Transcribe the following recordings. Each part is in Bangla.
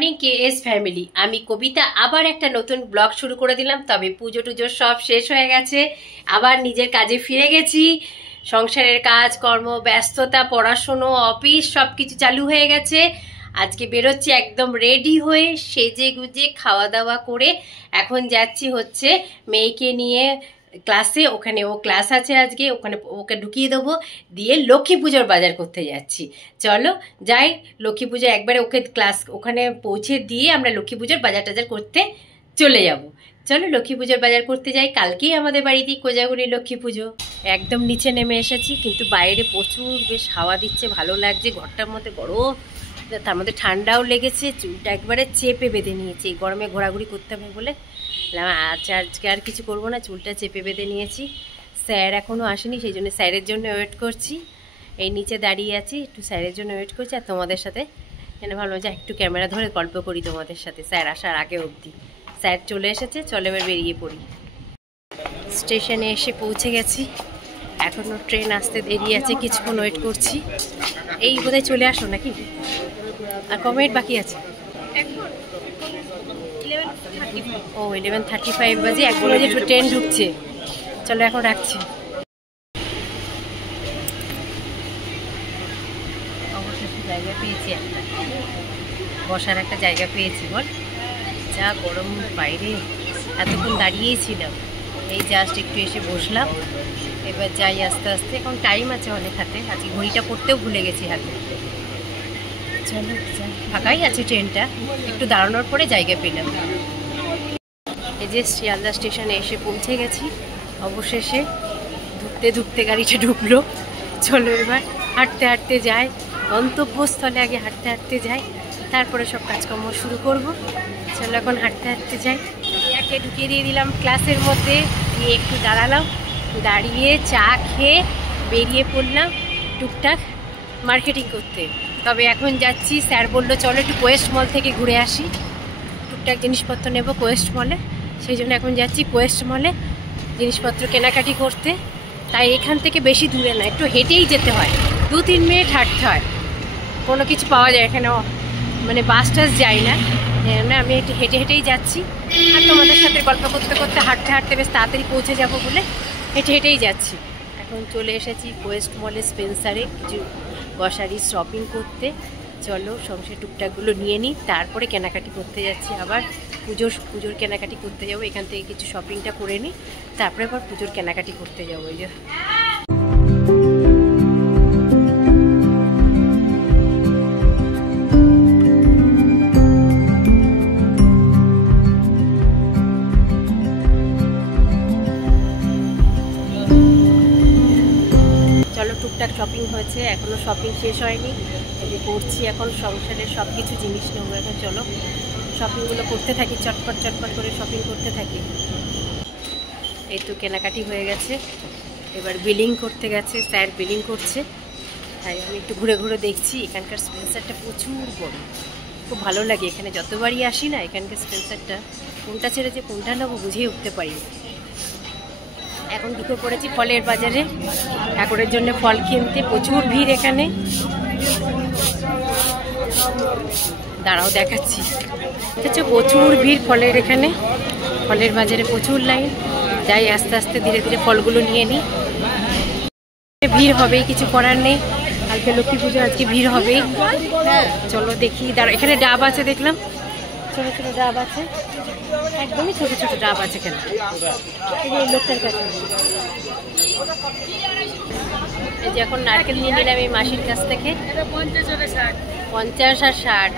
Morning KS family. আমি কবিতা আবার একটা নতুন ব্লগ শুরু করে দিলাম। তবে পুজো টুজো সব শেষ হয়ে গেছে, আবার নিজের কাজে ফিরে গেছি। সংসারের কাজ কর্ম, ব্যস্ততা, পড়াশুনো, অফিস সবকিছু চালু হয়ে গেছে। আজকে বেরোচ্ছি একদম রেডি হয়ে, সেজে গুজে খাওয়া দাওয়া করে। এখন যাচ্ছি হচ্ছে মেয়েকে নিয়ে ক্লাসে। ওখানে ও ক্লাস আছে আজকে, ওখানে ওকে ঢুকিয়ে দেবো, দিয়ে লক্ষ্মী পুজোর বাজার করতে যাচ্ছি। চলো যাই, লক্ষ্মী পুজো একবারে ওকে ক্লাস ওখানে পৌঁছে দিয়ে আমরা লক্ষ্মী পুজোর বাজার টাজার করতে চলে যাব। চলো লক্ষ্মী পুজোর বাজার করতে যাই। কালকেই আমাদের বাড়িতে কোজাগুলি লক্ষ্মী পুজো। একদম নিচে নেমে এসেছি, কিন্তু বাইরে প্রচুর বেশ হাওয়া দিচ্ছে, ভালো লাগছে। ঘরটার মধ্যে গরম, তার মধ্যে ঠান্ডাও লেগেছে। চুলটা একবারে চেপে বেঁধে নিয়েছি, এই গরমে ঘোরাঘুরি করতে হবে বলে। আজকে আর কিছু করবো না, চুলটা চেপে বেঁধে নিয়েছি। স্যার এখনও আসেনি, সেই জন্য স্যারের জন্য ওয়েট করছি। এই নিচে দাঁড়িয়ে আছি, একটু স্যারের জন্য ওয়েট করছি। আর তোমাদের সাথে এখানে ভালো যে একটু ক্যামেরা ধরে গল্প করি তোমাদের সাথে, স্যার আসার আগে অবধি। স্যার চলে এসেছে, চলে এবার বেরিয়ে পড়ি। স্টেশনে এসে পৌঁছে গেছি, এখনও ট্রেন আসতে দেরি আছে, কিছুক্ষণ ওয়েট করছি। এই বোধহয় চলে আসো নাকি? আর ক মিনিট বাকি আছে? ও 11:35 বাজে, 1 বাজে ট্রেন ঢুকছে। চলো এখন রাখছি। অবশেষে জায়গা পেয়েছি, একটা বসার একটা জায়গা পেয়েছি। বল, যা গরম বাইরে, এতক্ষণ দাঁড়িয়েই ছিলাম, এই জাস্ট একটু এসে বসলাম। এবার যাই আস্তে আস্তে, এখন টাইম আছে অনেক হাতে। আজকে ঘড়িটা পড়তেও ভুলে গেছি হাতে। চলো যাই, ফাঁকাই আছে ট্রেনটা, একটু দাঁড়ানোর পরে জায়গা পেলাম। এই যে শিয়ালদা স্টেশনে এসে পৌঁছে গেছি অবশেষে। ধুকতে ধুকতে গাড়িটা ঢুকলো। চলো এবার হাঁটতে হাঁটতে যাই গন্তব্যস্থলে। আগে হাঁটতে হাঁটতে যাই, তারপরে সব কাজকর্ম শুরু করব। চলো এখন হাঁটতে হাঁটতে যাই। একে ঢুকিয়ে দিয়ে দিলাম ক্লাসের মধ্যে, দিয়ে একটু দাঁড়ালাম, দাঁড়িয়ে চা খেয়ে বেরিয়ে পড়লাম টুকটাক মার্কেটিং করতে। তবে এখন যাচ্ছি, স্যার বললো চলো একটু কোয়েস্ট মল থেকে ঘুরে আসি, টুকটাক জিনিসপত্র নেব কোয়েস্ট মলে। সেই জন্য এখন যাচ্ছি কোয়েস্ট মলে জিনিসপত্র কেনাকাটি করতে। তাই এখান থেকে বেশি দূরে না, একটু হেঁটেই যেতে হয়, 2-3 মিনিট হাঁটতে হয়। কোনো কিছু পাওয়া যায় এখানে, মানে বাস টাস যায় না। আমি একটু হেঁটে হেঁটেই যাচ্ছি। আর তোমাদের সাথে গল্প করতে করতে হাঁটতে হাঁটতে বেশ তাড়াতাড়ি পৌঁছে যাব বলে হেঁটে হেঁটেই যাচ্ছি। এখন চলে এসেছি কোয়েস্ট মলে স্পেন্সারে কিছু গ্রসারি শপিং করতে। চলো সংসার টুকটাকগুলো নিয়ে নিই, তারপরে কেনাকাটি করতে যাচ্ছি। আবার পুজোর কেনাকাটি করতে যাবো। এখান থেকে কিছু শপিংটা করে নিই, তারপরে আবার পুজোর কেনাকাটি করতে যাবো। এই যে টুকটাক শপিং হয়েছে, এখনও শপিং শেষ হয়নি। এই করছি এখন সংসারের সব কিছু জিনিস নেবো। এখন চলো শপিংগুলো করতে থাকি, চটপট চটপট করে শপিং করতে থাকি। এই তো কেনাকাটি হয়ে গেছে, এবার বিলিং করতে গেছে, স্যার বিলিং করছে। তাই আমি একটু ঘুরে ঘুরে দেখছি। এখানকার স্পেন্সারটা প্রচুর বড়, খুব ভালো লাগে। এখানে যতবারই আসি না, এখানকার স্পেন্সারটা কোনটা ছেড়ে যে কোনটা নেবো বুঝেই উঠতে পারি। এখন ঢুকে পড়েছি ফলের বাজারে, ঠাকুরের জন্য ফল কিনতে। প্রচুর ভিড় এখানে, দাঁড়াও দেখাচ্ছি। আচ্ছা, প্রচুর ভিড় ফলের এখানে, ফলের বাজারে প্রচুর লাইন। যাই আস্তে আস্তে ধীরে ধীরে ফলগুলো নিয়ে নিই। ভিড় হবেই, কিছু করার নেই। কালকে লক্ষ্মী পুজো, আজকে ভিড় হবেই। চলো দেখি, দাঁড়া, এখানে ডাব আছে দেখলাম, ছোট ছোট ডাব আছে, একদমই ছোট ছোট ডাব আছে। কেন এই লোকটার কাছে এই যে এখন নারকেল নিয়ে নিলাম এই মাসির কাছ থেকে, 50 আর 60।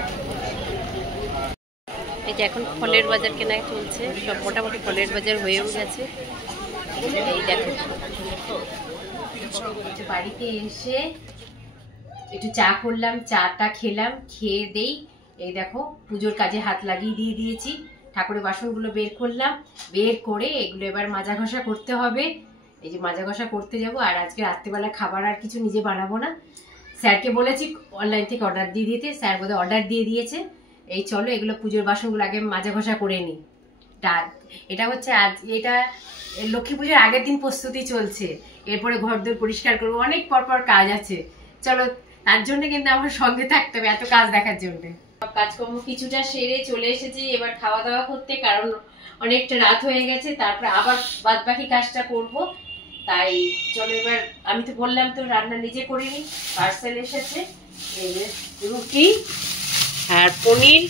এই যে এখন ফলের বাজার কেনা চলছে, সব মোটামুটি ফলের বাজার হয়েও গেছে। এই দেখো, বাড়িতে এসে একটু চা করলাম, চাটা খেলাম, খেয়ে দেই। এই দেখো পুজোর কাজে হাত লাগিয়ে দিয়ে দিয়েছি। ঠাকুরের বাসনগুলো বের করলাম, বের করে এগুলো এবার মাজা ঘষা করতে হবে। এই যে মাজা ঘষা করতে যাব। আর আজকে রাত্রিবেলা খাবার আর কিছু নিজে বানাবো না, স্যারকে বলেছি অনলাইন থেকে অর্ডার দিয়ে দিতে। স্যার বোধহয় অর্ডার দিয়ে দিয়েছে। এই চলো এগুলো পুজোর বাসনগুলো আগে মাজা ঘষা করে নিই। এটা হচ্ছে আজ, এটা লক্ষ্মী পুজোর আগের দিন প্রস্তুতি চলছে। এরপরে ঘরদোর পরিষ্কার করবো, অনেক পরপর কাজ আছে। চলো, তার জন্য কিন্তু আমার সঙ্গে থাকতে হবে এত কাজ দেখার জন্য। সব কাজকর্ম কিছুটা সেরে চলে এসেছি এবার খাওয়া দাওয়া করতে, কারণ অনেকটা রাত হয়ে গেছে, তারপরে আবার বাদ বাকি কাজটা করব। তাই চলো এবার, আমি তো বললাম তো রান্না নিজে করে নিই। পার্সেল এসেছে, এই যে রুটি আর পনির।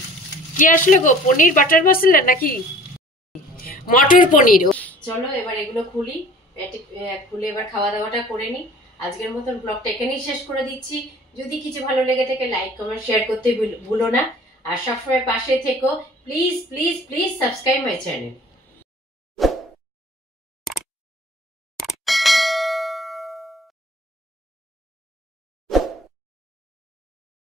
কি আসলে গো, পনির বাটার মশলা নাকি মটর পনির? চলো এবার এগুলো খুলি, খুলে এবার খাওয়া দাওয়াটা করে নিই। আজকের মতন ব্লগটা এখানেই শেষ করে দিচ্ছি। যদি কিছু ভালো লেগে থাকে লাইক কমেন্ট শেয়ার করতে ভুলো না, আর সবসময় পাশে থেকো। Please please please subscribe my channel.